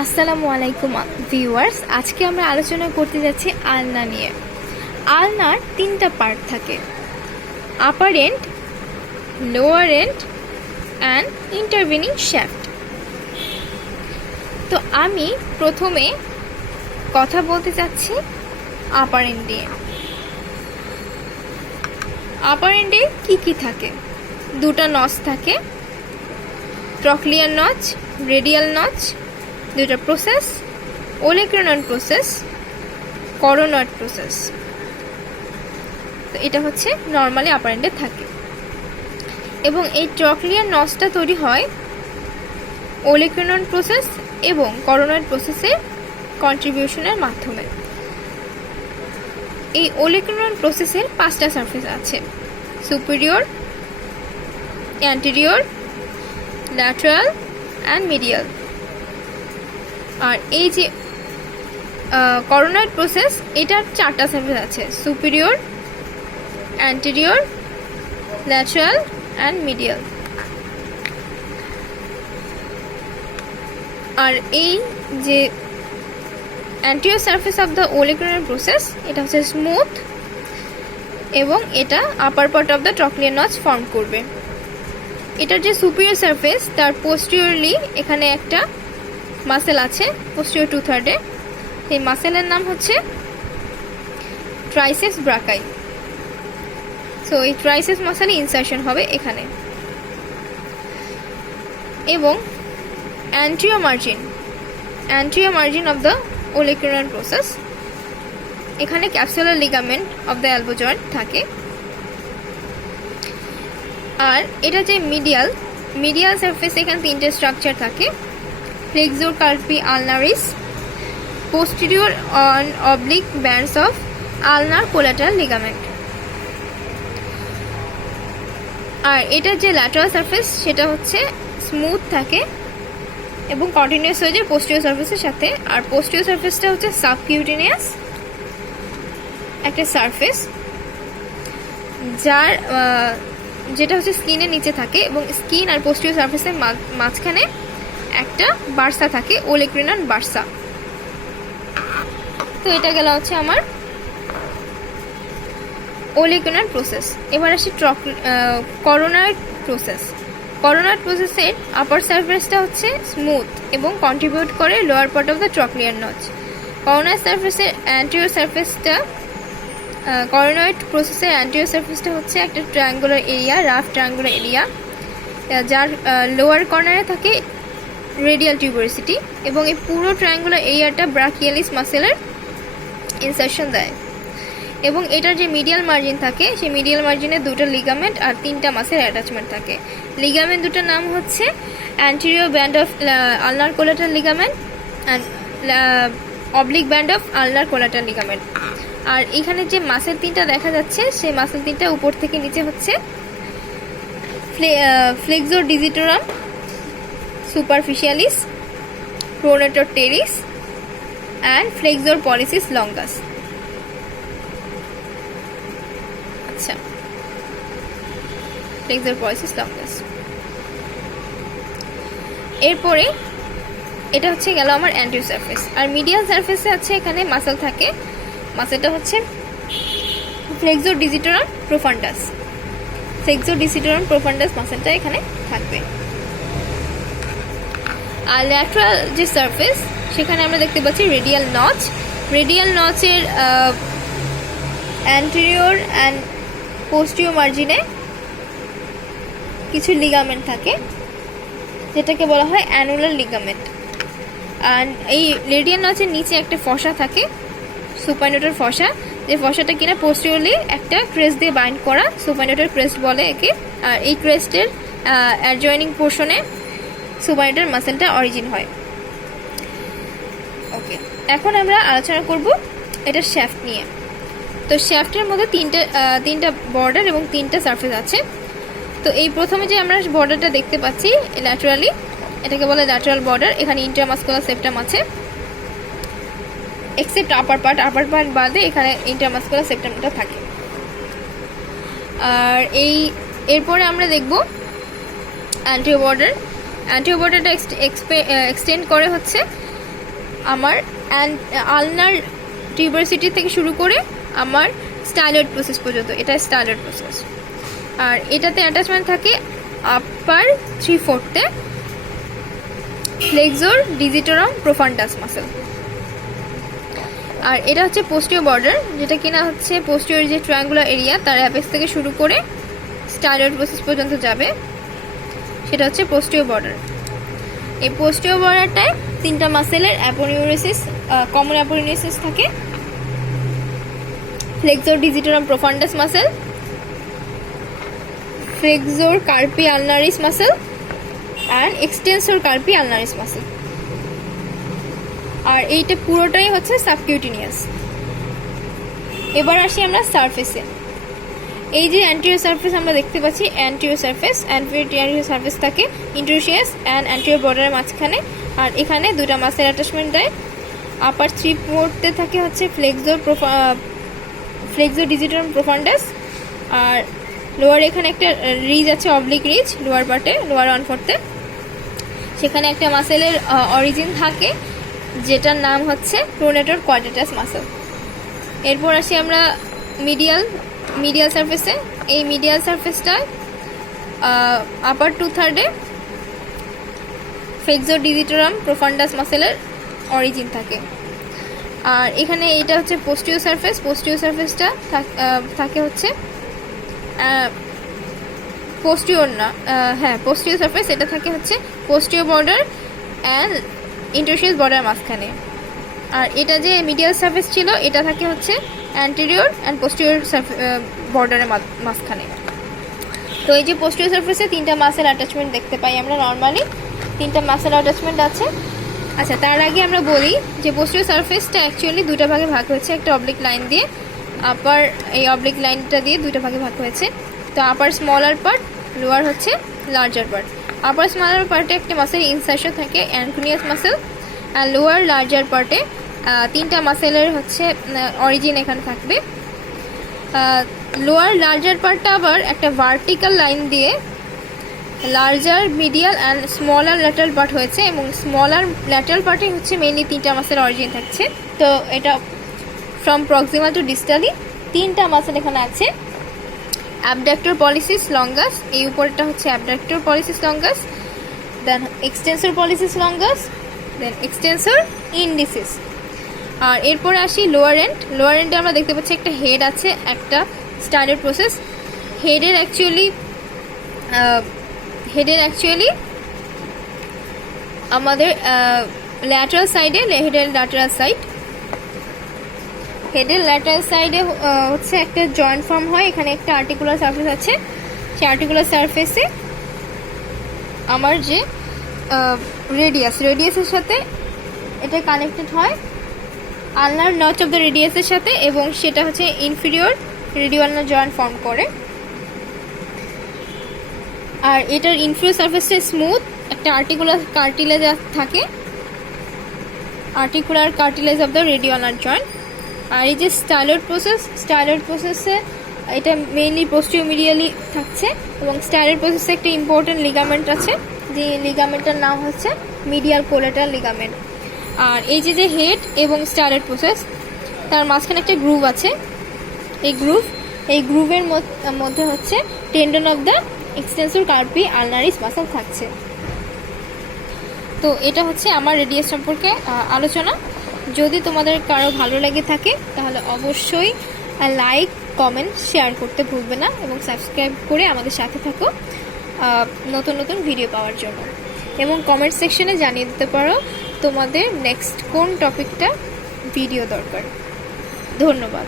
আসসালামু আলাইকুম ভিউয়ার্স, আজকে আমরা আলোচনা করতে যাচ্ছি আলনা নিয়ে। আলনার তিনটা পার্ট থাকে: upper end, lower end and intervening shaft. তো আমি প্রথমে কথা বলতে চাচ্ছি আপার এন্ড নিয়ে। আপার এন্ডে কি থাকে? দুটা নচ থাকে, ট্রক্লিয়ার নচ, রেডিয়াল নচ, দুটা প্রসেস, ওলেক্রানয়েড প্রসেস, করোনয়েড প্রসেস। তো এটা হচ্ছে নর্মালি আপার এন্ডে থাকে, এবং এই ট্রক্লিয়ার নচটা তৈরি হয় ওলেক্রানয়েড প্রসেস এবং করোনয়েড প্রসেসের কন্ট্রিবিউশনের মাধ্যমে। এই ওলেক্রানয়েড প্রসেসের 5টা সারফেস আছে: superior, anterior, lateral and medial. আর এই যে করোনয়েড প্রসেস, এটার 4টা সারফেস আছে: superior, anterior, lateral and medial. আর এই যে anterior surface of the olecranoid process, এটা হচ্ছে স্মুথ, এবং এটা upper part of the trochlear notch form করবে। এটার যে সুপিরিয়র সারফেস, তার পোস্টিরিয়রলি এখানে একটা মাসেল আছে, পোস্টিরিয়র 2/3-এ। এই মাসেলের নাম হচ্ছে ট্রাইসেপস ব্রাকাই। সো এই ট্রাইসেপস মাসেলে ইনসারশন হবে এখানে। এবং anterior margin of the olecranoid process, এখানে capsular ligament of the elbow joint থাকে। আর এটা যে মিডিয়াল সারফেস, এখানে 3টে স্ট্রাকচার থাকে: flexor carpi ulnaris, posterior on oblique bands of ulnar collateral ligament। আর এটা যে ল্যাটারাল সারফেস, সেটা হচ্ছে স্মুথ থাকে এবং কন্টিনিউয়াস হয়ে যায় পোস্টিরিয়র সারফেসের সাথে। আর পোস্টিরিয়র সারফেসটা হচ্ছে সাবকিউটেনিয়াস একটা সারফেস, যেটা হচ্ছে স্কিনের নিচে থাকে, এবং স্কিন আর পোস্টিরিয়র সারফেসের মাঝখানে একটা বার্সা থাকে, ওলেক্রানয়েড বার্সা। তো এটা গেল হচ্ছে আমার ওলেক্রানয়েড প্রসেস। এবার আসি করোনয়েড প্রসেস। করোনয়েড প্রসেসের আপার সারফেসটা হচ্ছে স্মুথ এবং কন্ট্রিবিউট করে lower part of the trochlear notch. Coronoid প্রসেসের অ্যান্টেরিয়র সারফেসটা হচ্ছে একটা triangular area, rough triangular area, যার লোয়ার কর্নারে থাকে রেডিয়াল টিউবারসিটি, এবং এই পুরো ট্রায়াঙ্গুলার এরিয়াটা ব্রাকিয়ালিস মাসেলের ইনসারশন দেয়। এবং এটার যে মিডিয়াল মার্জিন থাকে, সেই মিডিয়াল মার্জিনে 2টা লিগামেন্ট আর 3টা মাসেল অ্যাটাচমেন্ট থাকে। লিগামেন্ট দুটার নাম হচ্ছে anterior band of ulnar collateral ligament and oblique band of ulnar collateral ligament. আর এখানে যে মাসেল 3টা দেখা যাচ্ছে, সেই মাসেল 3টা উপর থেকে নিচে হচ্ছে flexor digitorum superficialis, প্রোনেটর teres and flexor policies longus. আচ্ছা, ফ্লেক্সর পলিসিস লঙ্গাস। এরপরে এটা হচ্ছে গেল আমার অ্যান্টেরিয়র সারফেস। আর মিডিয়াল সারফেসে আছে এখানে মাসেল থাকে, মাসেলটা হচ্ছে ফ্লেক্সর ডিজিটোরাম প্রোফান্ডাস। মাসেলটা এখানে থাকবে। আর ল্যাটারাল যে সারফেস, সেখানে আমরা দেখতে পাচ্ছি রেডিয়াল নচের অ্যান্টেরিয়র অ্যান্ড পোস্টিরিয়র মার্জিনে কিছু লিগামেন্ট থাকে, যেটাকে বলা হয় অ্যানুলার লিগামেন্ট। আর এই রেডিয়াল নচের নিচে একটা ফসা থাকে, সুপাইনোটার ফসা, যে ফসাটা কিনা পোস্টিরিয়রলি একটা ক্রেস্ট দিয়ে বাইন্ড করা, সুপাইনোটার ক্রেস্ট বলে একে। আর এই ক্রেস্টের অ্যাডজয়নিং পোর্শনে সুপাইনোটার মাসেলটা অরিজিন হয়। ওকে, এখন আমরা আলোচনা করব এটা শ্যাফট নিয়ে। তো শ্যাফটের মধ্যে তিনটা বর্ডার এবং 3টা সারফেস আছে। তো এই প্রথমে যে আমরা বর্ডারটা দেখতে পাচ্ছি ল্যাটারালি, এটাকে বলে ল্যাটারাল বর্ডার। এখানে ইন্টারমাসকুলার সেপ্টাম আছে, এক্সেপ্ট আপার পার্ট বাদে এখানে ইন্টারমাসকুলার সেপ্টামটা থাকে। আর এরপরে আমরা দেখব অ্যান্টিও বর্ডারটা এক্সটেন্ড করে হচ্ছে আমার আলনার টিউবারসিটি থেকে শুরু করে আমার স্টাইলয়েড প্রসেস পর্যন্ত, এটা স্টাইলয়েড প্রসেস। আর এটাতে অ্যাটাচমেন্ট থাকে আপার 3/4 ফ্লেক্সর ডিজিটোরাম প্রোফান্ডাস মাসেল। আর এটা হচ্ছে পোস্টিও বর্ডার, যেটা কিনা হচ্ছে পোস্টিওর যে ট্রায়াঙ্গুলার এরিয়া তার অ্যাপেক্স থেকে শুরু করে স্টাইলয়েড প্রসেস পর্যন্ত যাবে, সেটা হচ্ছে পোস্টিও বর্ডার। এই পোস্টিও বর্ডারটায় 3টা মাসেলের অ্যাপোনিউরেসিস, কমন অ্যাপোনিউরেসিস থাকে, flexor digitorum profundus muscle, flexor carpi ulnaris muscle and extensor carpi ulnaris muscle. আর এইটা পুরোটাই হচ্ছে সাবকিউটিনিয়াস। এবার আসি আমরা সারফেসে। এই যে অ্যান্টিরিয়র সারফেস আমরা দেখতে পাচ্ছি, অ্যান্টিরিয়র সারফেস থাকে ইন্টারোশিয়াস অ্যান্ড অ্যান্টিরিয়র বর্ডারের মাঝখানে। আর এখানে 2টা মাসেল অ্যাটাচমেন্ট দেয়। আপার 3/4 থাকে হচ্ছে ফ্লেক্সর ডিজিটোরাম প্রোফান্ডাস, আর লোয়ার এখানে একটা রিজ আছে, অবলিক রিজ লোয়ার পার্টে, লোয়ার 1/4 সেখানে একটা মাসেলের অরিজিন থাকে যেটার নাম হচ্ছে প্রোনেটর কোয়াড্রেটাস মাসেল। এরপর আসি আমরা মিডিয়াল সারফেসে। এই মিডিয়াল সারফেসটায় আপার 2/3 ফ্লেক্সর ডিজিটোরাম প্রোফান্ডাস মাসেলের অরিজিন থাকে। আর এখানে এটা হচ্ছে পোস্টিও সারফেস। পোস্টিও সারফেসটা থাকে হচ্ছে পোস্টিওর না, হ্যাঁ পোস্টিও সারফেস, এটা থাকে হচ্ছে পোস্টিও বর্ডার অ্যান্ড ইন্টারোশিয়াস বর্ডার মাঝখানে। আর এটা যে মিডিয়াল সারফেস ছিল এটা থাকে হচ্ছে অ্যান্টেরিয়র অ্যান্ড পোস্টিওর বর্ডারের মাঝখানে। তো এই যে পোস্টিও সারফেসে 3টা মাসেল অ্যাটাচমেন্ট দেখতে পাই আমরা, নর্মালি 3টা মাসেল অ্যাটাচমেন্ট আছে। আচ্ছা, তার আগে আমরা বলি যে পোস্টিও সারফেসটা অ্যাকচুয়ালি 2টা ভাগে ভাগ হয়েছে, একটা অবলিক লাইন দিয়ে, আপার এই অবলিক লাইনটা দিয়ে 2টা ভাগে ভাগ হয়েছে। তো আপার স্মলার পার্ট, লোয়ার হচ্ছে লার্জার পার্ট। আপার স্মলার পার্টে একটা মাসেল ইনসারশন থাকে অ্যানকুনিয়াস মাসেল, আর লোয়ার লার্জার পার্টে 3টা মাসেলের হচ্ছে অরিজিন এখানে থাকবে। লোয়ার লার্জার পার্টটা আবার একটা ভার্টিক্যাল লাইন দিয়ে larger, medial and smaller lateral part হয়েছে, এবং স্মলার ল্যাটারাল পার্টে হচ্ছে মেইনলি 3টা মাসেল অরিজিন থাকছে। তো এটা ফ্রম প্রক্সিমাল টু ডিস্টালি 3টা মাসেল এখানে আছে। অ্যাবডাক্টর পলিসিস লঙ্গাস, এই উপরটা হচ্ছে অ্যাবডাক্টর পলিসিস লঙ্গাস, দেন এক্সটেন্সর পলিসিস লঙ্গাস, দেন এক্সটেন্সর ইন্ডিসিস। আর এরপরে আসি লোয়ার এন্ড। লোয়ার এন্ডে আমরা দেখতে পাচ্ছি একটা হেড আছে, একটা স্টাইলয়েড প্রসেস। হেডের অ্যাকচুয়ালি আমাদের ল্যাটারাল সাইডে, হেডের ল্যাটারাল সাইডে হচ্ছে একটা জয়েন্ট ফর্ম হয়, এখানে একটা আর্টিকুলার সারফেস আছে। সেই আর্টিকুলার সারফেসে আমার যে রেডিয়াসের সাথে এটা কানেক্টেড হয় আলনার নচ অফ দ্য রেডিয়াসের সাথে, এবং সেটা হচ্ছে ইনফিরিয়র রেডিওয়ালনার জয়েন্ট ফর্ম করে। আর এটার ইনফিরিয়র সারফেসটা স্মুথ, একটা আর্টিকুলার কার্টিলেজ থাকে, articular cartilage of the radioulnar joint. আর এই যে স্টাইলয়েড প্রসেসে এটা মেইনলি পোস্টিও মিডিয়ালি থাকছে, এবং স্টাইলয়েড প্রসেসে একটা ইম্পর্টেন্ট লিগামেন্ট আছে, যে লিগামেন্টটার নাম হচ্ছে মিডিয়াল কোলেটারাল লিগামেন্ট। আর এই যে হেড এবং স্টাইলয়েড প্রসেস তার মাঝখানে একটা গ্রুভ আছে। এই গ্রুভের মধ্যে হচ্ছে tendon of the extensor carpi ulnaris muscle থাকছে। তো এটা হচ্ছে আমার রেডিয়াস সম্পর্কে আলোচনা। যদি তোমাদের কারো ভালো লেগে থাকে তাহলে অবশ্যই লাইক, কমেন্ট, শেয়ার করতে ভুলবে না, এবং সাবস্ক্রাইব করে আমাদের সাথে থাকো নতুন নতুন ভিডিও পাওয়ার জন্য। এবং কমেন্ট সেকশনে জানিয়ে দিতে পারো তোমাদের নেক্সট কোন টপিকটা ভিডিও দরকার। ধন্যবাদ।